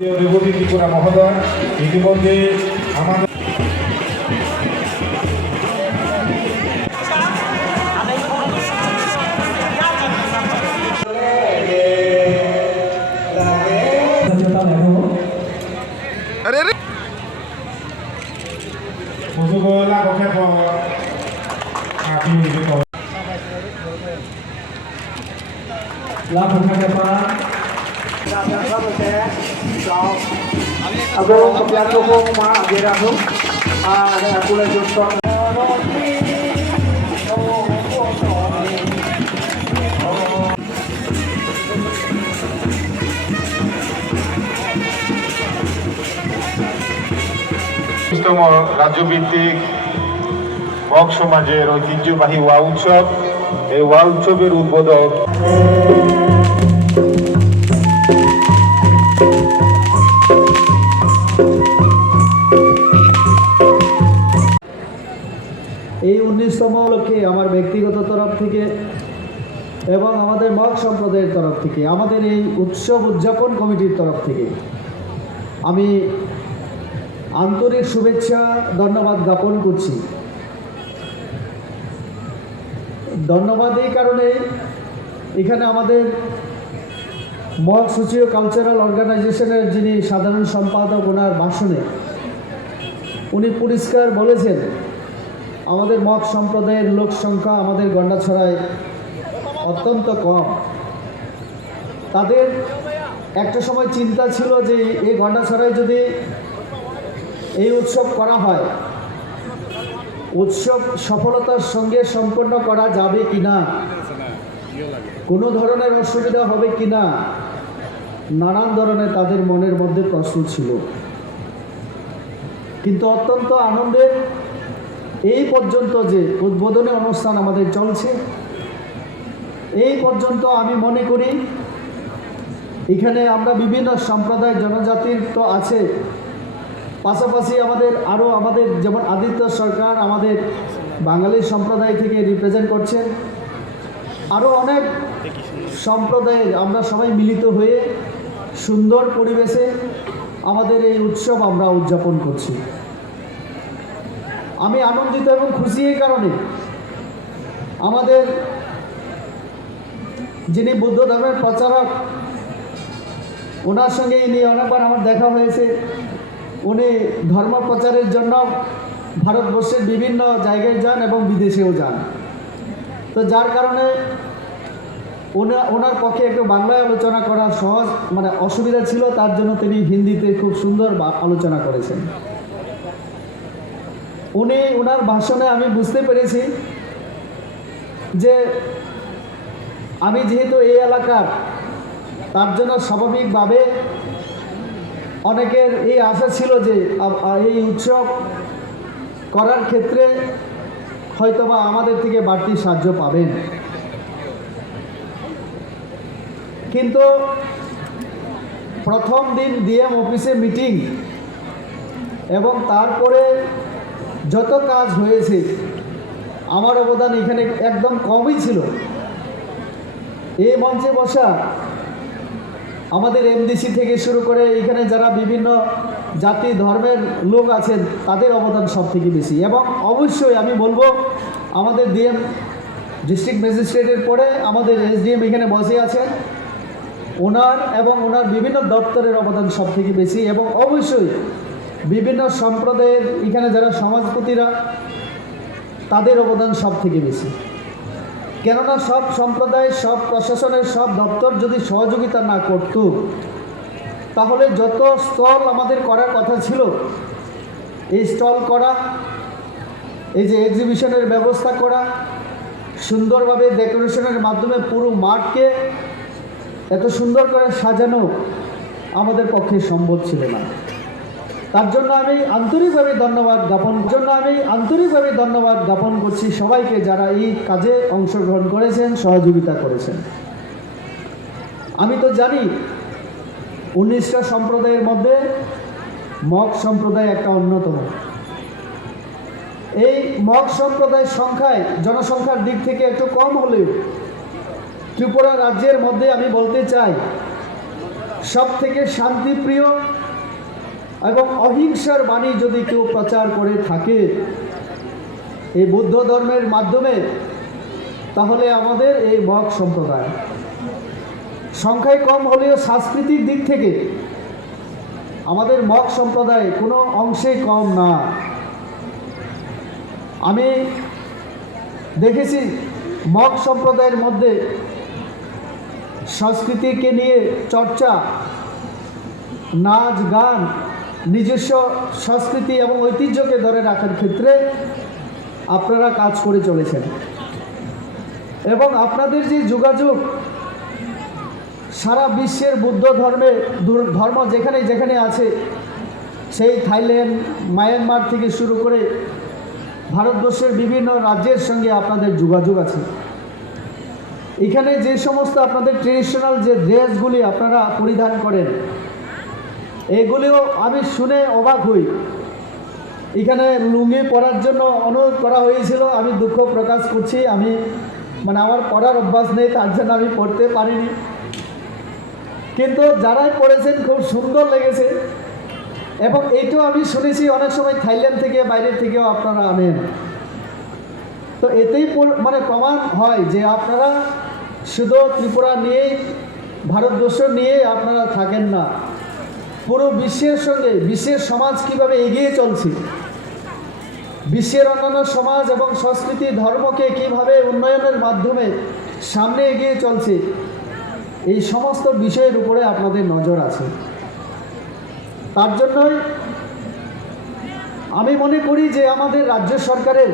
দেবতী ত্রিপুরা মহোদয় ইতিমধ্যে আমাদের Ako kapiato ko kumaagera ko. Kulay gusto. রাজ্যভিত্তিক মগ সমাজের ঐতিহ্যবাহী ওয়া উৎসব, এই ওয়া উৎসবের উদ্বোধক এই 19তম উপলক্ষে আমার ব্যক্তিগত তরফ থেকে এবং আমাদের মগ সম্প্রদায়ের তরফ থেকে, আমাদের এই উৎসব উদযাপন কমিটির তরফ থেকে আমি আন্তরিক শুভেচ্ছা ধন্যবাদ জ্ঞাপন করছি। ধন্যবাদ এই কারণে, এখানে আমাদের মগ সোশিও কালচারাল অর্গানাইজেশনের যিনি সাধারণ সম্পাদক, ওনার ভাষণে উনি পরিষ্কার বলেছেন আমাদের মগ সম্প্রদায়ের লোক সংখ্যা আমাদের গন্ডাছড়ায় অত্যন্ত কম। তাদের একটা সময় চিন্তা ছিল যে এই গন্ডাছড়ায় যদি এই উৎসব করা হয়, উৎসব সফলতার সঙ্গে সম্পন্ন করা যাবে কিনা, কোনো ধরনের অসুবিধা হবে কিনা, নানান ধরনের তাদের মনের মধ্যে প্রশ্ন ছিল। কিন্তু অত্যন্ত আনন্দের এই পর্যন্ত যে উদ্বোধনী অনুষ্ঠান আমাদের চলছে, এই পর্যন্ত আমি মনে করি এখানে আমরা বিভিন্ন সম্প্রদায় জনজাতির তো আছে, পাশাপাশি আমাদের যেমন আদিত্য সরকার আমাদের বাঙালি সম্প্রদায় থেকে রিপ্রেজেন্ট করছেন, আরও অনেক সম্প্রদায়ের আমরা সবাই মিলিত হয়ে সুন্দর পরিবেশে আমাদের এই উৎসব আমরা উদযাপন করছি। আমি আনন্দিত এবং খুশি এই কারণে, আমাদের যিনি বুদ্ধ ধর্মের প্রচারক, ওনার সঙ্গে ইনি অনেকবার আমার দেখা হয়েছে। উনি ধর্ম প্রচারের জন্য ভারতবর্ষের বিভিন্ন জায়গায় যান এবং বিদেশেও যান। তো যার কারণে ওনার পক্ষে একটু বাংলায় আলোচনা করা সহজ অসুবিধা ছিল, তার জন্য তিনি হিন্দিতে খুব সুন্দর আলোচনা করেছেন। ওনার ভাষণে আমি বুঝতে পেরেছি যে আমি যেহেতু এই এলাকার, তার জন্য স্বাভাবিকভাবে অনেকের এই আশা ছিল যে এই উৎসব করার ক্ষেত্রে হয়তোবা আমাদের থেকে বাড়তি সাহায্য পাবেন। কিন্তু প্রথম দিন ডিএম অফিসে মিটিং এবং তারপরে যত কাজ হয়েছে, আমার অবদান এখানে একদম কমই ছিল। এই মঞ্চে বসা আমাদের এমডিসি থেকে শুরু করে এখানে যারা বিভিন্ন জাতি ধর্মের লোক আছেন, তাদের অবদান সব থেকে বেশি। এবং অবশ্যই আমি বলবো আমাদের ডিএম ডিস্ট্রিক্ট ম্যাজিস্ট্রেটের পরে আমাদের এসডিএম এখানে বসে আছেন, ওনার বিভিন্ন দপ্তরের অবদান সব থেকে বেশি। এবং অবশ্যই বিভিন্ন সম্প্রদায়ের এখানে যারা সমাজপতিরা, তাদের অবদান সব থেকে বেশি। কেননা সব সম্প্রদায়, সব প্রশাসনের সব দপ্তর যদি সহযোগিতা না করত, তাহলে যত স্টল আমাদের করার কথা ছিল, এই স্টল করা, এই যে এক্সিবিশনের ব্যবস্থা করা, সুন্দরভাবে ডেকোরেশনের মাধ্যমে পুরো মাঠকে এত সুন্দর করে সাজানো আমাদের পক্ষে সম্ভব ছিল না। তার জন্য আমি আন্তরিকভাবে ধন্যবাদ জ্ঞাপন করছি সবাইকে যারা এই কাজে অংশগ্রহণ করেছেন, সহযোগিতা করেছেন। আমি তো জানি 19টা সম্প্রদায়ের মধ্যে মগ সম্প্রদায় একটা অন্যতম। এই মগ সম্প্রদায়ের সংখ্যায়, জনসংখ্যার দিক থেকে একটু কম হলেও ত্রিপুরা রাজ্যের মধ্যে আমি বলতে চাই সব থেকে শান্তিপ্রিয় এবং অহিংসার বাণী যদি কেউ প্রচার করে থাকে এই বৌদ্ধ ধর্মের মাধ্যমে, তাহলে আমাদের এই মগ সম্প্রদায় সংখ্যায় কম হলেও সাংস্কৃতিক দিক থেকে আমাদের মগ সম্প্রদায় কোনো অংশে কম না। আমি দেখেছি মগ সম্প্রদায়ের মধ্যে সংস্কৃতিকে নিয়ে চর্চা, নাচ গান, নিজস্ব সংস্কৃতি এবং ঐতিহ্যকে ধরে রাখার ক্ষেত্রে আপনারা কাজ করে চলেছেন এবং আপনাদের যে যোগাযোগ সারা বিশ্বের বৌদ্ধ ধর্ম যেখানে যেখানে আছে, সেই থাইল্যান্ড, মায়ানমার থেকে শুরু করে ভারতবর্ষের বিভিন্ন রাজ্যের সঙ্গে আপনাদের যোগাযোগ আছে। এখানে যে সমস্ত আপনাদের ট্রেডিশনাল যে ড্রেসগুলি আপনারা পরিধান করেন, এগুলিও আমি শুনে অবাক হই। এখানে লুঙ্গি পরার জন্য অনুরোধ করা হয়েছিল, আমি দুঃখ প্রকাশ করছি, আমি আমার পরার অভ্যাস নেই, তার জন্য আমি পড়তে পারিনি। কিন্তু যারাই পড়েছেন খুব সুন্দর লেগেছে এবং এইটাও আমি শুনেছি অনেক সময় থাইল্যান্ড থেকে, বাইরের থেকেও আপনারা আনেন। তো এতেই প্রমাণ হয় যে আপনারা শুধু ত্রিপুরা নিয়েই, ভারতবর্ষ নিয়ে আপনারা থাকেন না, পুরো বিশ্বের সঙ্গে বিশ্বের সমাজ কিভাবে এগিয়ে চলছে, বিশ্বের অন্যান্য সমাজ এবং সংস্কৃতি ধর্মকে কিভাবে উন্নয়নের মাধ্যমে সামনে এগিয়ে চলছে, এই সমস্ত বিষয়ের উপরে আপনাদের নজর আছে। তার জন্যই আমি মনে করি যে আমাদের রাজ্য সরকারের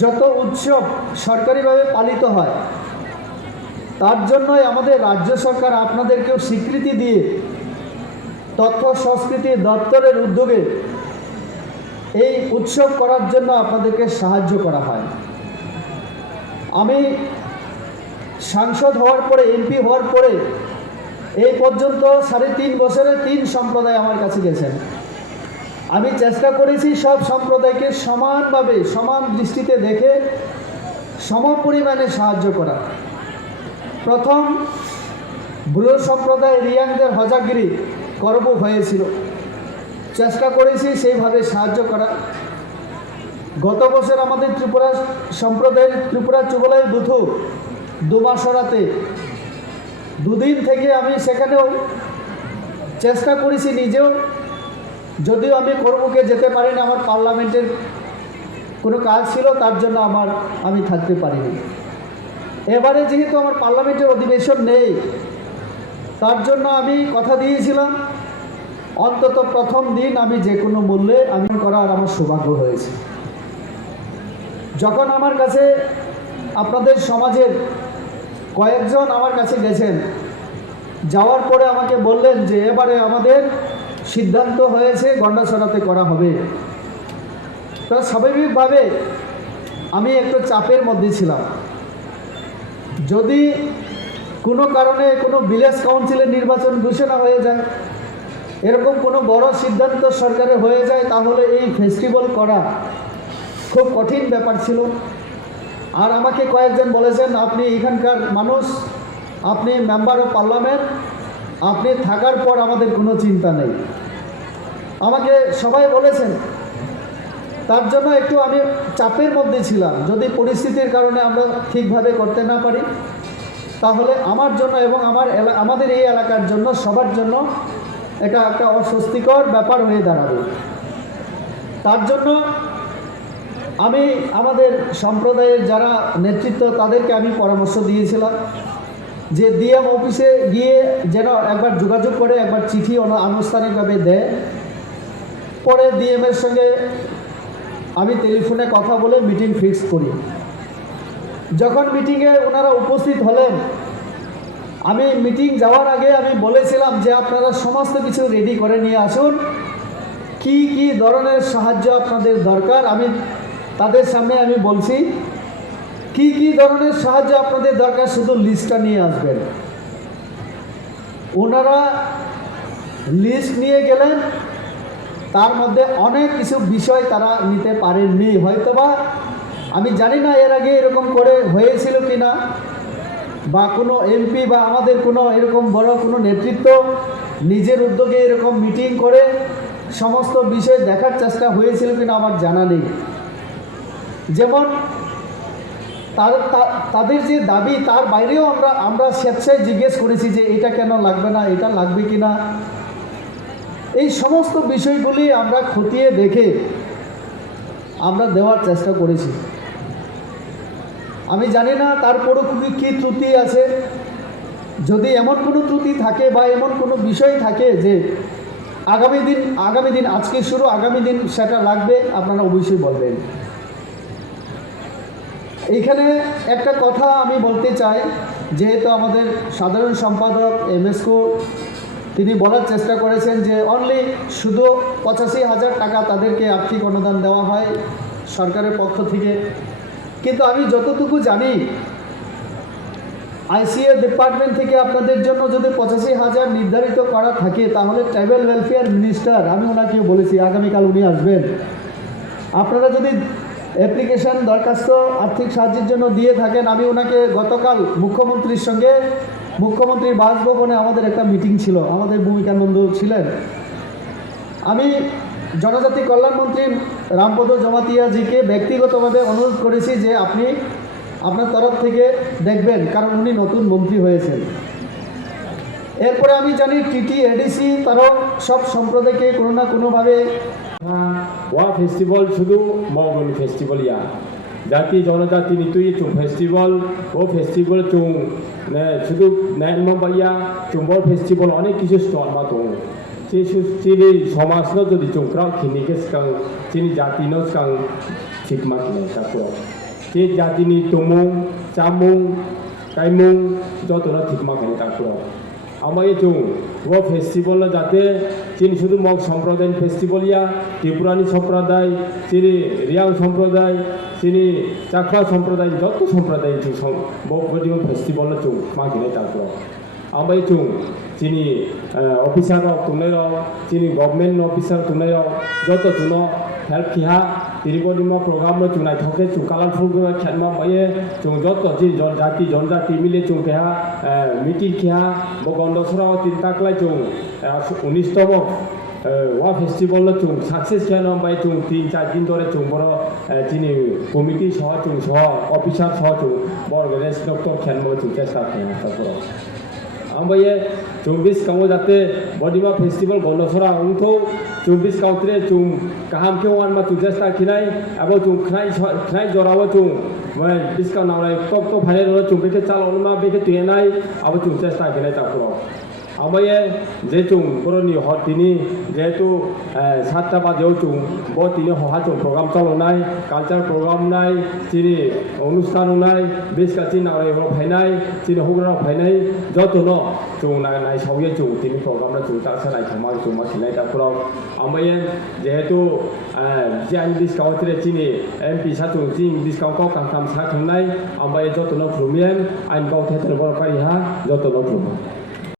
যত উৎসব সরকারিভাবে পালিত হয়, তার জন্যই আমাদের রাজ্য সরকার আপনাদেরকেও স্বীকৃতি দিয়ে তথ্য সংস্কৃতি দপ্তরের উদ্যোগে এই উৎসব করার জন্য আপনাদেরকে সাহায্য করা হয়। আমি সাংসদ হওয়ার পরে, এমপি হওয়ার পরে এই পর্যন্ত 3.5 বছরে 3 সম্প্রদায় আমার কাছে গেছেন। আমি চেষ্টা করেছি সব সম্প্রদায়কে সমানভাবে, সমান দৃষ্টিতে দেখে সমপরিমাণে সাহায্য করা। প্রথম ব্রু সম্প্রদায় রিয়াংদের হজাগিরি করব হয়েছিল, চেষ্টা করেছি সেইভাবে সাহায্য করা। গত বছর আমাদের ত্রিপুরা সম্প্রদায়ের ত্রিপুরা চুবলাই বুথু দুমাসরাতে 2 দিন থেকে আমি সেখানেও চেষ্টা করেছি নিজেও, যদিও আমি করবুকে যেতে পারিনি, আমার পার্লামেন্টের কোনো কাজ ছিল, তার জন্য আমি থাকতে পারিনি। এবারে যেহেতু আমার পার্লামেন্টের অধিবেশন নেই, তার জন্য আমি কথা দিয়েছিলাম অন্তত প্রথম দিন আমি যে কোনো মূল্যে আমি করার আমার সৌভাগ্য হয়েছে। যখন আমার কাছে আপনাদের সমাজের কয়েকজন আমার কাছে গেছেন, যাওয়ার পরে আমাকে বললেন যে এবারে আমাদের সিদ্ধান্ত হয়েছে গন্ডাছড়াতে করা হবে। তো স্বাভাবিকভাবে আমি একটু চাপের মধ্যে ছিলাম। যদি কোনো কারণে কোনো ভিলেজ কাউন্সিলের নির্বাচন ঘোষণা হয়ে যায়, এরকম কোনো বড় সিদ্ধান্ত সরকারের হয়ে যায়, তাহলে এই ফেস্টিভ্যাল করা খুব কঠিন ব্যাপার ছিল। আর আমাকে কয়েকজন বলেছেন, আপনি এখানকার মানুষ, আপনি মেম্বার অফ পার্লামেন্ট, আপনি থাকার পর আমাদের কোনো চিন্তা নেই, আমাকে সবাই বলেছেন। তার জন্য একটু আমি চাপের মধ্যে ছিলাম। যদি পরিস্থিতির কারণে আমরা ঠিকভাবে করতে না পারি, তাহলে আমার জন্য এবং আমাদের এই এলাকার জন্য, সবার জন্য এটা একটা অস্বস্তিকর ব্যাপার হয়ে দাঁড়াবে। তার জন্য আমি আমাদের সম্প্রদায়ের যারা নেতৃত্ব, তাদেরকে আমি পরামর্শ দিয়েছিলাম যে ডিএম অফিসে গিয়ে যেন একবার যোগাযোগ করে একবার চিঠি আনুষ্ঠানিকভাবে দেয়। পরে ডিএমের সঙ্গে আমি টেলিফোনে কথা বলে মিটিং ফিক্স করি। যখন মিটিংয়ে ওনারা উপস্থিত হলেন, আমি মিটিং যাওয়ার আগে আমি বলেছিলাম যে আপনারা সমস্ত কিছু রেডি করে নিয়ে আসুন, কি কি ধরনের সাহায্য আপনাদের দরকার। আমি তাদের সামনে আমি বলছি কি কি ধরনের সাহায্য আপনাদের দরকার, শুধু লিস্টটা নিয়ে আসবেন। ওনারা লিস্ট নিয়ে গেলেন, তার মধ্যে অনেক কিছু বিষয় তারা নিতে পারেননি, হয়তোবা আমি জানি না এর আগে এরকম করে হয়েছিল কি না, বা কোনো এমপি বা আমাদের কোনো এরকম বড় কোনো নেতৃত্ব নিজের উদ্যোগে এরকম মিটিং করে সমস্ত বিষয় দেখার চেষ্টা হয়েছিল কিনা আমার জানা নেই। যেমন তাদের যে দাবি তার বাইরেও আমরা স্বেচ্ছায় জিজ্ঞেস করেছি যে এটা কেন লাগবে না, এটা লাগবে কি না। এই সমস্ত বিষয়গুলি আমরা খতিয়ে দেখে আমরা দেওয়ার চেষ্টা করেছি। আমি জানি না তারপরও কী ত্রুটি আছে। যদি এমন কোনো ত্রুটি থাকে বা এমন কোনো বিষয় থাকে যে আগামী দিন আজকে শুরু আগামী দিন সেটা লাগবে, আপনারা অবশ্যই বলবেন। এইখানে একটা কথা আমি বলতে চাই, যেহেতু আমাদের সাধারণ সম্পাদক এমএসকো তিনি বলার চেষ্টা করেছেন যে শুধু 85,000 টাকা তাদেরকে আর্থিক অনুদান দেওয়া হয় সরকারের পক্ষ থেকে। কিন্তু আমি যতটুকু জানি আইসিএ ডিপার্টমেন্ট থেকে আপনাদের জন্য যদি 85,000 নির্ধারিত করা থাকে, তাহলে ট্রাইবাল ওয়েলফেয়ার মিনিস্টার, আমি ওনাকে বলেছি আগামীকাল উনি আসবেন, আপনারা যদি অ্যাপ্লিকেশন দরখাস্ত আর্থিক সাহায্যের জন্য দিয়ে থাকেন, আমি ওনাকে গতকাল মুখ্যমন্ত্রীর বাসভবনে আমাদের একটা মিটিং ছিল, আমাদের ভূমিকানন্দ ছিলেন, আমি জনজাতি কল্যাণ মন্ত্রী রামপদ জমাতিয়াজিকে ব্যক্তিগতভাবে অনুরোধ করেছি যে আপনি আপনার তরফ থেকে দেখবেন, কারণ উনি নতুন মন্ত্রী হয়েছেন। এরপরে আমি জানি টিটি এডিসি তারাও সব সম্প্রদায়কে কোনো না কোনোভাবে ওয়া ফেস্টিভ্যাল শুধু মগন ফেস্টিভ্যাল ইয়া জাতি জনজাতি নিতুই চুং ফেস্টিভ্যাল ও ফেস্টিভ্যাল চুং শুধু নাইয়া চুম্বল ফেস্টিভ্যাল অনেক কিছু স্টল মা দং চিনি সমাজ যদি চুংক্রাও খিনিকে সিকাং চিনি জাতি ন সিকাং ঠিক মা খিনাই তারপর যে জাতিনি তুমুং চামুং কাইমুং যত না ঠিক মা খাই তারপর আমাকে চুং ও ফেস্টিভ্যাল যাতে চিনি শুধু মগ সম্প্রদায় ফেস্টিভ্যাল ইয়া ত্রিপুরানি সম্প্রদায় চিনি রিয়াং সম্প্রদায় চিনি চাকরা সম্প্রদায় যত সম্প্রদায় বডিম ফেস্টিভ্যাল চুং মাগিনাই তারপর আমাকে চুং চিনি অফিসার তুমনাই চিনি গভর্নমেন্ট অফিসার তুমনাই যত চুন হেল্প খিহা তিরিবডিমা প্রোগ্রাম চুং নাইথকে চুং কালারফুল খেলমা বাইয়ে চুং যত চিনি জনজাতি মিলে চুং খেহা মিটিং খেহা বগন্দসরাও তিন তাকলাই চুং 19তম ওয়া ফেস্টিভ্যাল চুং সাকসেস খেয়ানো বাই চুং 3-4 দিন ধরে চুং বড় চিনি কমিটি সহ চুং সহ অফিসার সহ চুং বড় গণেশ ডক্টর খেলমা চুং চেষ্টা খেয়ে তারপর আমাকে 24 কামো যাতে বডিমা ফেস্টিভ্যাল গন্ডসরা উঠো 24 কাউত্রে চুং কাহাম কে ওয়ান মা চুং চেষ্টা খিনাই এবং চুং খাই জরাও চুং মানে ডিসকাউন্ট নাওলাই তো ভাইরে চুং বেকে চাল অনুমা বেকে তুয়েনাই আবার চুং চেষ্টা খিনাই তারপর আমাকে যে চুং বড়নি তিনি যেহেতু 7টা বাজেও চুং তিনি হহা চুং প্রোগ্রাম চালনাই কালচার প্রোগ্রাম নাই চিনি অনুষ্ঠান নাই বেশ কাছি নাওলাই ফাইনাই চিনি হগ্রা ফাইনাই যত ন চুং নাই সঙ্গে চুং তিনি প্রোগ্রাম চুং চাষা নাই থামা চুং মা খিনাই তারপর আমাকে যেহেতু যে আইন ডিসকাউন্টে চিনি এমপি সাচুং চিং ডিসকাউন্ট কাম সা থামনাই আমাকে যত ন ফ্রুমিয়ান আইন কাউ থেতর বড় কারি হা যত ন ফ্রুমা